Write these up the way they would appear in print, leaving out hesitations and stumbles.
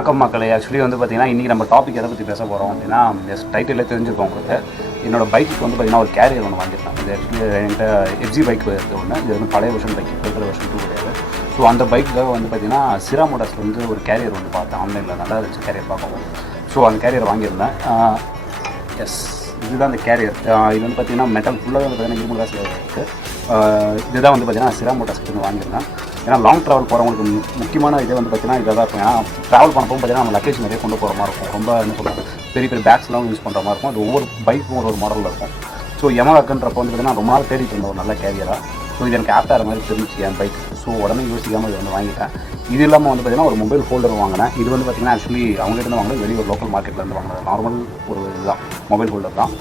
வணக்கம் மக்களே. ஆக்சுவலி வந்து பார்த்தீங்கன்னா இன்றைக்கி நம்ம டாபிக் எதை பற்றி பேச போகிறோம் அப்படின்னா, டைட்டிலே தெரிஞ்சுருக்கோம் உங்களுக்கு. என்னோட பைக்கு வந்து பார்த்தீங்கன்னா ஒரு கேரியர் ஒன்று வாங்கியிருக்கேன். இது ஆக்சுவலி என்கிட்ட எஃப்ஜி பைக் இருக்குது ஒன்று. இது வந்து பழைய வருஷன் பைக், இருக்கிற வருஷன் 2 கிடையாது. ஸோ அந்த பைக்காக வந்து பார்த்தீங்கன்னா சிரா மோட்டார்ஸில் வந்து ஒரு கேரியர் ஒன்று பார்த்தேன் ஆன்லைனில். நல்லா இருந்துச்சு கேரியர் பார்க்கவும். ஸோ அந்த கேரியர் வாங்கியிருந்தேன். எஸ், இதுதான் அந்த கேரியர். இது வந்து பார்த்தீங்கன்னா மெட்டல் ஃபுல்லாக வந்து பார்த்தீங்கன்னா இரும்பு தான் இருக்குது. இதுதான் வந்து பார்த்தீங்கன்னா சிரா மோட்டார்ஸ்க்கு வந்து வாங்கியிருந்தேன். ஏன்னா லாங் ட்ராவல் போகிறவங்களுக்கு முக்கியமான இதே வந்து பார்த்தீங்கன்னா இதாக தான் இருக்கும். ஏன்னா ட்ராவல் பண்ணப்போ பார்த்தீங்கன்னா நம்ம லக்கேஜ் நிறைய கொண்டு போகிற மாதிரி இருக்கும். ரொம்ப என்ன சொல்கிறது, பெரிய பெரிய பேக்ஸ்லாம் யூஸ் பண்ணுற மாதிரி இருக்கும். அது ஒவ்வொரு பைக்கும் ஒரு மாடலில் இருக்கும். ஸோ யமஹான்றப்போ வந்து பார்த்தீங்கன்னா ரொம்ப நாள் தேடிட்டு இருந்தோம் ஒரு நல்ல கேரியராக. ஸோ இது எனக்கு ஆப்டாகிற மாதிரி தெரிஞ்சிச்சு என் பைக். ஸோ உடனே யோசிக்காமல் இது வந்து வாங்கிட்டேன். இது இல்லாமல் வந்து பார்த்தீங்கன்னா ஒரு மொபைல் ஹோல்டர் வாங்கினேன். இது வந்து பார்த்தீங்கன்னா ஆக்சுவலி அவங்ககிட்ட வாங்கினது வெளியே ஒரு லோக்கல் மார்க்கெட்லேருந்து வாங்கினது. நார்மல் ஒரு இதுதான், மொபைல் ஹோல்டர் தான்.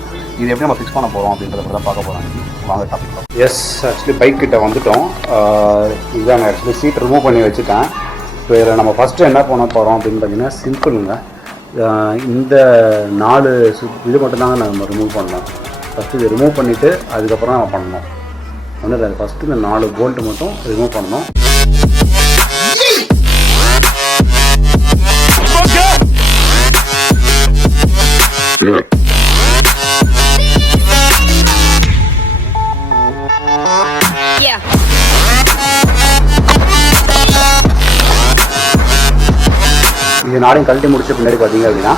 இது எப்படி நம்ம ஃபிக்ஸ் பண்ண போகிறோம் அப்படின்றத தான் பார்க்க போகிறோம். வாங்க டாபிக். எஸ், ஆக்சுவலி பைக் கிட்ட வந்துவிட்டோம். இதுதான் ஆக்சுவலி சீட் ரிமூவ் பண்ணி வச்சுட்டேன். இப்போ இதில் நம்ம ஃபஸ்ட்டு என்ன பண்ண போகிறோம் அப்படின்னு பார்த்தீங்கன்னா சிம்பிளுங்க. இந்த 4 இது மட்டும்தாங்க நம்ம ரிமூவ் பண்ணோம். ஃபஸ்ட்டு இது ரிமூவ் பண்ணிவிட்டு அதுக்கப்புறம் நம்ம பண்ணணும். ஒன்றும் இல்லை, ஃபஸ்ட்டு இந்த 4 போல்ட்டு மட்டும் ரிமூவ் பண்ணணும். இது 4 கழட்டி முடிச்ச பின்னாடி பார்த்தீங்க அப்படின்னா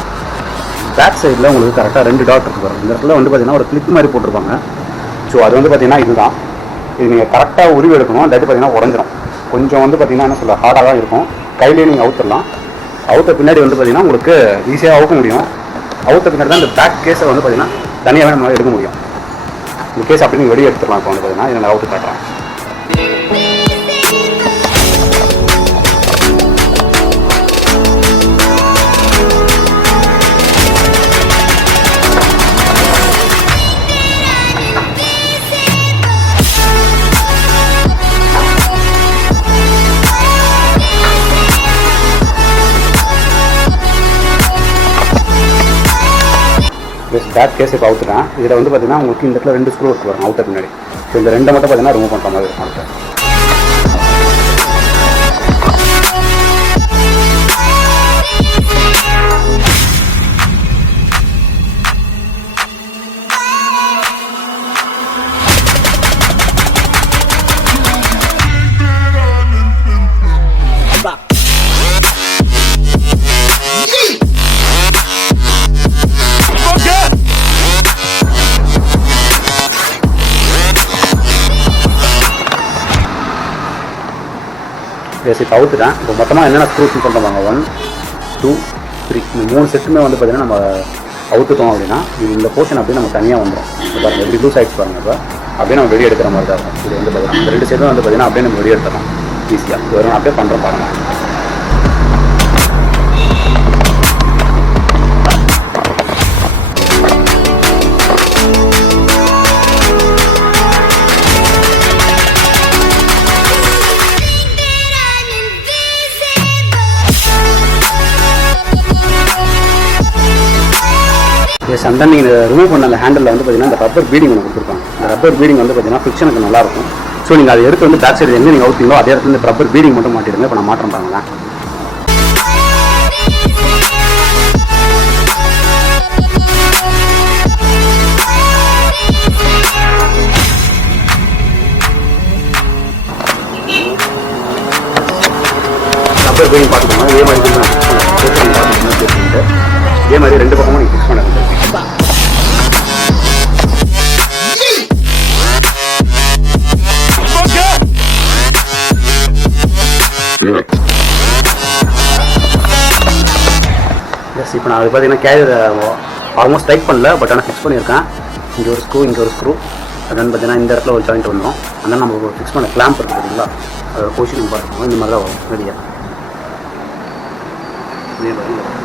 பேக் சைடில் உங்களுக்கு கரெக்டாக 2 டாட் இருக்கு. இந்த இடத்துல வந்து பார்த்தீங்கன்னா ஒரு கிளிப் மாதிரி போட்டிருப்பாங்க. ஸோ அது வந்து பார்த்தீங்கன்னா இதுதான். இது நீங்கள் கரெக்டாக உருவி எடுக்கணும். இல்லாட்டி பார்த்தீங்கன்னா உடஞ்சிடும். கொஞ்சம் வந்து பார்த்தீங்கன்னா என்ன சொல்ல ஹார்டாக தான் இருக்கும். கையிலேயே நீங்கள் அவுத்துடலாம். அவுத்த பின்னாடி வந்து பார்த்தீங்கன்னா உங்களுக்கு ஈஸியாக அவுக்க முடியும். அவுத்த பின்னாடி தான் இந்த பேக் கேஸை வந்து பார்த்தீங்கன்னா தனியாகவே நம்மளால் எடுக்க முடியும். இந்த கேஸ் அப்படி நீங்கள் வெளியே எடுத்துடலாம். இப்போ வந்து பார்த்தீங்கன்னா இதை நான் அவுத்து காட்டுறேன். பேக் கேஸ் இப்போ அவுத்துட்டேன். இதில் வந்து பார்த்தீங்கன்னா உங்களுக்கு இந்த இடத்துல 2 ஸ்க்ரூ இருக்கு வரும் அவுத்த பின்னாடி. ஸோ இந்த 2 மட்டும் பார்த்தீங்கன்னா ரிமூவ் பண்ணுற மாதிரி இருக்கும். இப்போ அவுத்துட்டேன். இப்போ மொத்தமாக என்னென்ன ஸ்க்ரூ ஃபில் பண்ணுறாங்க 1 2 3 இந்த 3 செட்டுமே வந்து பார்த்தீங்கன்னா நம்ம அவுத்துட்டோம் அப்படின்னா இந்த போர்ஷன் அப்படியே நம்ம தனியாக வந்துடும். இப்போ பாருங்கள் எப்படி லூஸ் ஆகிடுச்சு பாருங்கள். இப்போ அப்படியே நம்ம வெளியே எடுக்கிற மாதிரி தான் இருக்கும். இது வந்து பார்த்தீங்கன்னா இந்த 2 செட்டும் வந்து பார்த்தீங்கன்னா அப்படியே நம்ம வெளியே எடுத்துடலாம் ஈஸியாக. இது வரும் அப்படியே பண்ணுறோம் பாருங்கள். அண்ட் தென் நீங்கள் ரிமூவ் பண்ண அந்த ஹேண்டில் வந்து பார்த்தீங்கன்னா இந்த ரப்பர் பீடிங் ஒன்று கொடுத்துருப்பாங்க. இந்த ரப்பர் பீடிங் வந்து பார்த்தீங்கன்னா ஃபிக்ஷனுக்கு நல்லாயிருக்கும். ஸோ நீங்கள் அதை எடுத்து வந்து பேக் சைடு எங்கே நீங்கள் அவுத்தீங்களோ அதே இடத்துல இந்த ரப்பர் பீடிங் மட்டும் மாட்டிடுங்க. இப்போ நான் மாற்றம் பாருங்களேன். ரப்பர் பீடிங் பார்த்துக்கோங்க. இதே மாதிரி இதே மாதிரி 2 பக்கமும் நீங்கள் ஃபிக்ஸ் பண்ண வேண்டியது. எஸ், இப்போ நான் அது பார்த்தீங்கன்னா கேரியர் ஆல்மோஸ்ட் டைப் பண்ணல, பட் ஆனால் ஃபிக்ஸ் பண்ணியிருக்கேன். இங்கே ஒரு ஸ்க்ரூ, இங்கே ஒரு ஸ்க்ரூ, அதுன்னு பார்த்தீங்கன்னா இந்த இடத்துல ஒரு ஜாயிண்ட் வந்துடும். அதனால் நம்ம ஃபிக்ஸ் பண்ண கிளாம்ப் இருக்குது பார்த்தீங்களா, அதோட பொசிஷன் பார்த்துக்கணும். இந்த மாதிரி தான் வரும் ரெடியாக. இதே மாதிரி